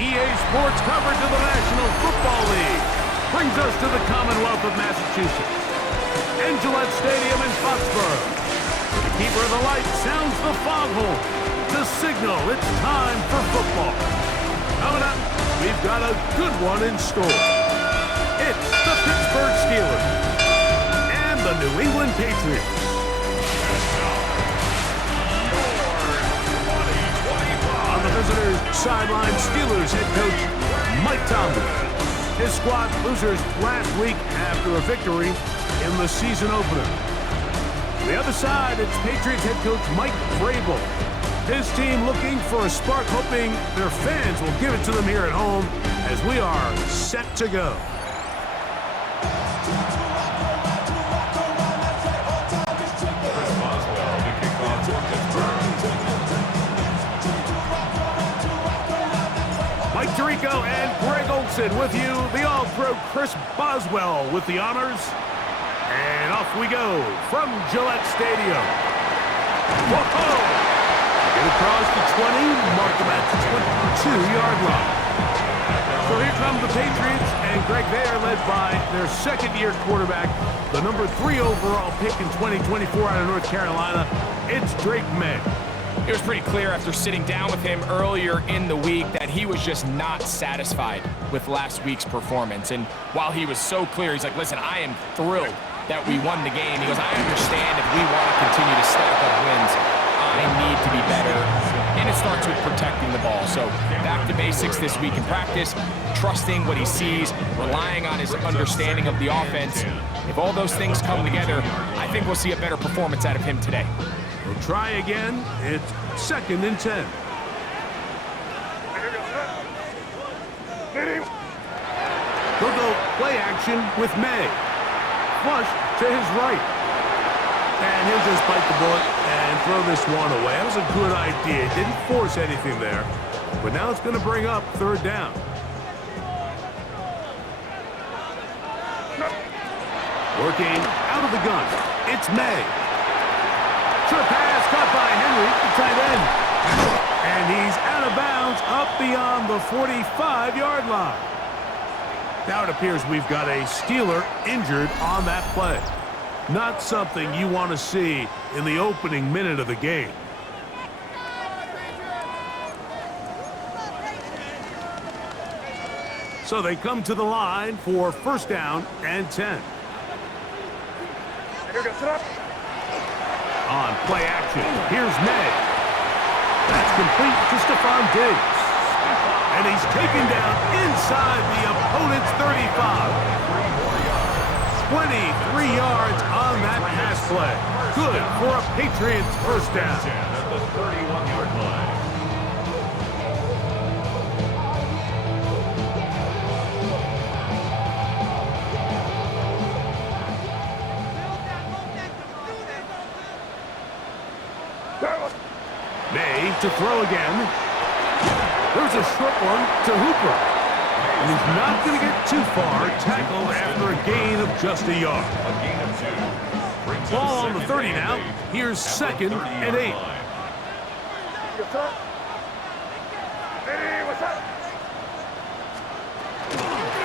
EA Sports coverage of the National Football League brings us to the Commonwealth of Massachusetts and Gillette Stadium in Foxborough. The keeper of the light sounds the foghorn to signal it's time for football. Coming up, we've got a good one in store. It's the Pittsburgh Steelers and the New England Patriots. On the visitors' sideline, Steelers head coach Mike Tomlin. His squad losers last week after a victory in the season opener. On the other side, it's Patriots head coach Mike Vrabel. His team looking for a spark, hoping their fans will give it to them here at home as we are set to go. Mike Tirico and Greg Olson with you. The All-Pro Chris Boswell with the honors. And off we go from Gillette Stadium. Whoa! Get across the 20, mark them at the 22-yard line. So here come the Patriots, and Greg, they are led by their second-year quarterback, the number 3 overall pick in 2024 out of North Carolina. It's Drake May. It was pretty clear after sitting down with him earlier in the week that he was just not satisfied with last week's performance. And while he was so clear, he's like, listen, I am thrilled that we won the game. He goes, I understand if we want to continue to stack up wins, I need to be better. And it starts with protecting the ball. So back to basics this week in practice, trusting what he sees, relying on his understanding of the offense. If all those things come together, I think we'll see a better performance out of him today. We'll try again. It's 2nd and 10. They'll go play action with May. Flush to his right. And he'll just bite the bullet and throw this one away. That was a good idea. Didn't force anything there. But now it's going to bring up 3rd down. Working out of the gun. It's May. Short pass caught by Henry, the tight end. And he's out of bounds up beyond the 45-yard line. Now it appears we've got a Steeler injured on that play. Not something you want to see in the opening minute of the game. So they come to the line for 1st down and 10. On play action, here's May. That's complete to Stephon Diggs. And he's taken down inside the opponent's 35. 23 yards on that pass play. Good for a Patriots 1st down. At the 31-yard line. May to throw again. There's a short one to Hooper. And he's not going to get too far, tackled after a gain of just a yard. Ball on the 30 now. Here's 2nd and 8.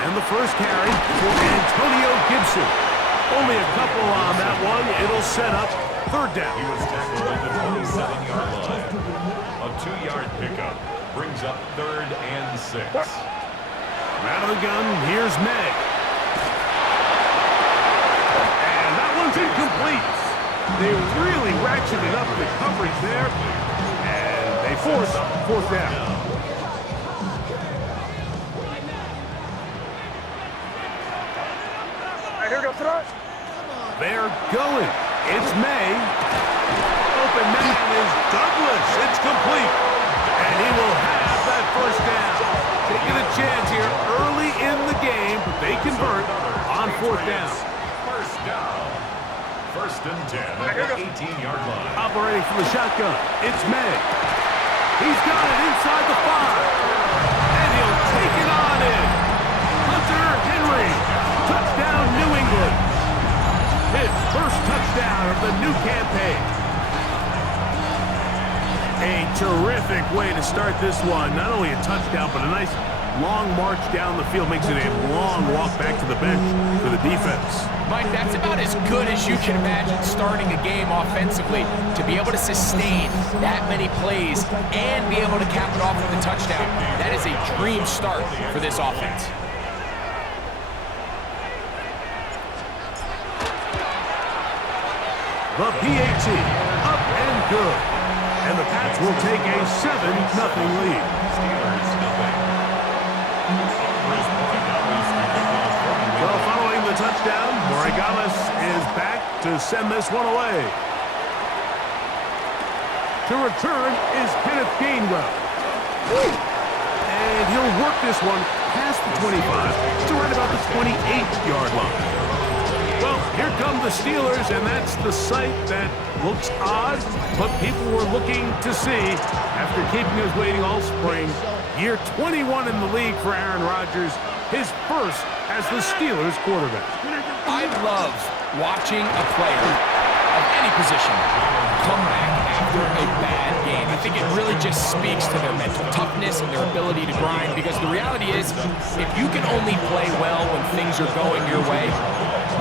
And the first carry for Antonio Gibson. Only a couple on that one. It'll set up 3rd down. He was tackled at the 27-yard line. A 2-yard pickup brings up 3rd and 6. Out of the gun, here's May. And that one's incomplete. They really ratcheted up the coverage there. And they force 4th down. They're going. It's May. Open man is Douglas. It's complete. And he will have that 1st down. Taking a chance here early in the game, but they convert on 4th down. 1st down. 1st and 10 at the 18-yard line. Operating from the shotgun, it's May. He's got it inside the 5. And he'll take it on in. Hunter Henry. Touchdown, New England. His 1st touchdown of the new campaign. A terrific way to start this one. Not only a touchdown, but a nice long march down the field. Makes it a long walk back to the bench for the defense. Mike, that's about as good as you can imagine starting a game offensively. To be able to sustain that many plays and be able to cap it off with a touchdown, that is a dream start for this offense. The PAT, up and good. And the Pats will take a 7-0 lead. Well, following the touchdown, Morales is back to send this one away. To return is Kenneth Gainwell. And he'll work this one past the 25 to right about the 28-yard line. Well, here come the Steelers, and that's the sight that looks odd, but people were looking to see after keeping us waiting all spring. Year 21 in the league for Aaron Rodgers, his first as the Steelers quarterback. I love watching a player of any position come back after a bad game. I think it really just speaks to their mental toughness and their ability to grind, because the reality is, if you can only play well when things are going your way,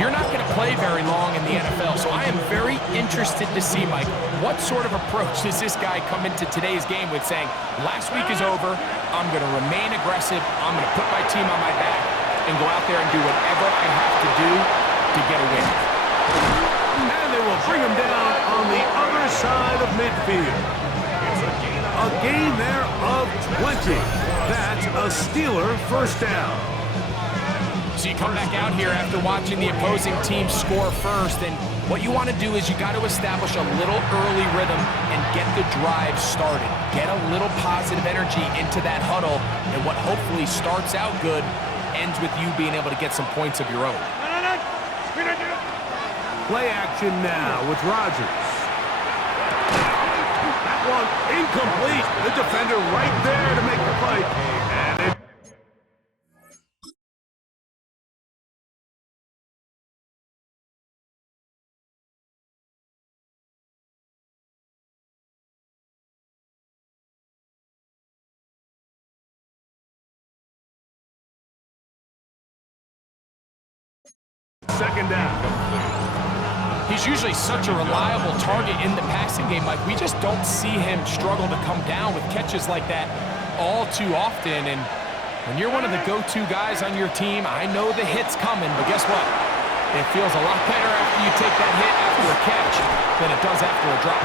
you're not going to play very long in the NFL. So I am very interested to see, Mike, what sort of approach does this guy come into today's game with, saying, last week is over, I'm going to remain aggressive, I'm going to put my team on my back and go out there and do whatever I have to do to get a win. And they will bring him down on the other side of midfield. A gain there of 20. That's a Steeler first down. So you come back out here after watching the opposing team score first, and what you want to do is you got to establish a little early rhythm and get the drive started. Get a little positive energy into that huddle, and what hopefully starts out good ends with you being able to get some points of your own. Play action now with Rodgers. That one incomplete. The defender right there to make the play. And it second down. He's usually such a reliable target in the passing game. Like, we just don't see him struggle to come down with catches like that all too often. And when you're one of the go-to guys on your team, I know the hit's coming, but guess what? It feels a lot better after you take that hit after a catch than it does after a drop.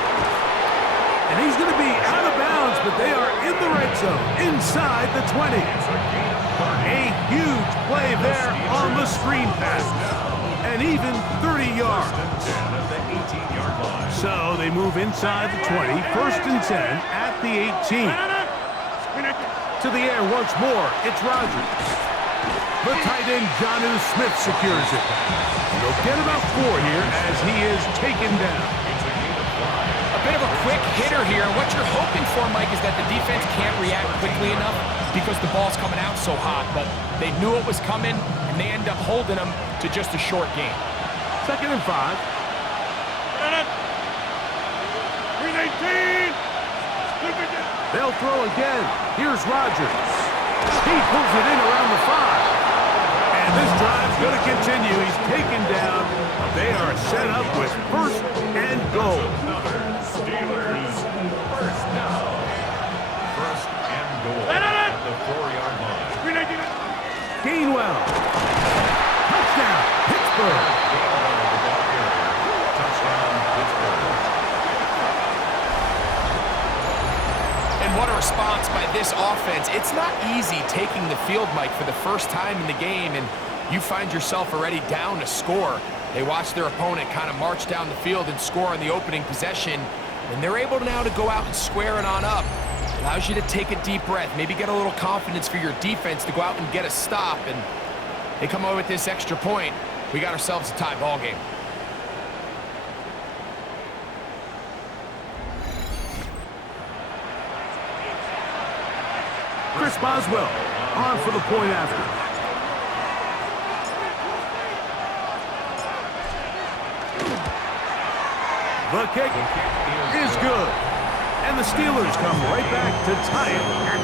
And he's going to be out of bounds, but they are in the red zone, inside the 20. A huge play there on the screen pass. And even 30 yards. So they move inside the 20, first and 10 at the 18. To the air once more, it's Rodgers. The tight end, Jonnu Smith, secures it. He'll get about 4 here as he is taken down. A bit of a quick hitter here. What you're hoping for, Mike, is that the defense can't react quickly enough because the ball's coming out so hot, but they knew it was coming, and they end up holding them to just a short game. Second and 5. 319. They'll throw again. Here's Rodgers. He pulls it in around the 5. And this drive's going to continue. He's taken down. They are set up with first and goal. Steelers first down. First and goal at the 4-yard line. Gainwell. Touchdown, Pittsburgh. Touchdown, Pittsburgh. And what a response by this offense. It's not easy taking the field, Mike, for the first time in the game, and you find yourself already down to score. They watch their opponent kind of march down the field and score on the opening possession, and they're able now to go out and square it on up. Allows you to take a deep breath, maybe get a little confidence for your defense to go out and get a stop, and they come away with this extra point. We got ourselves a tie ball game. Chris Boswell on for the point after. The kick is good. And the Steelers come right back to tie it at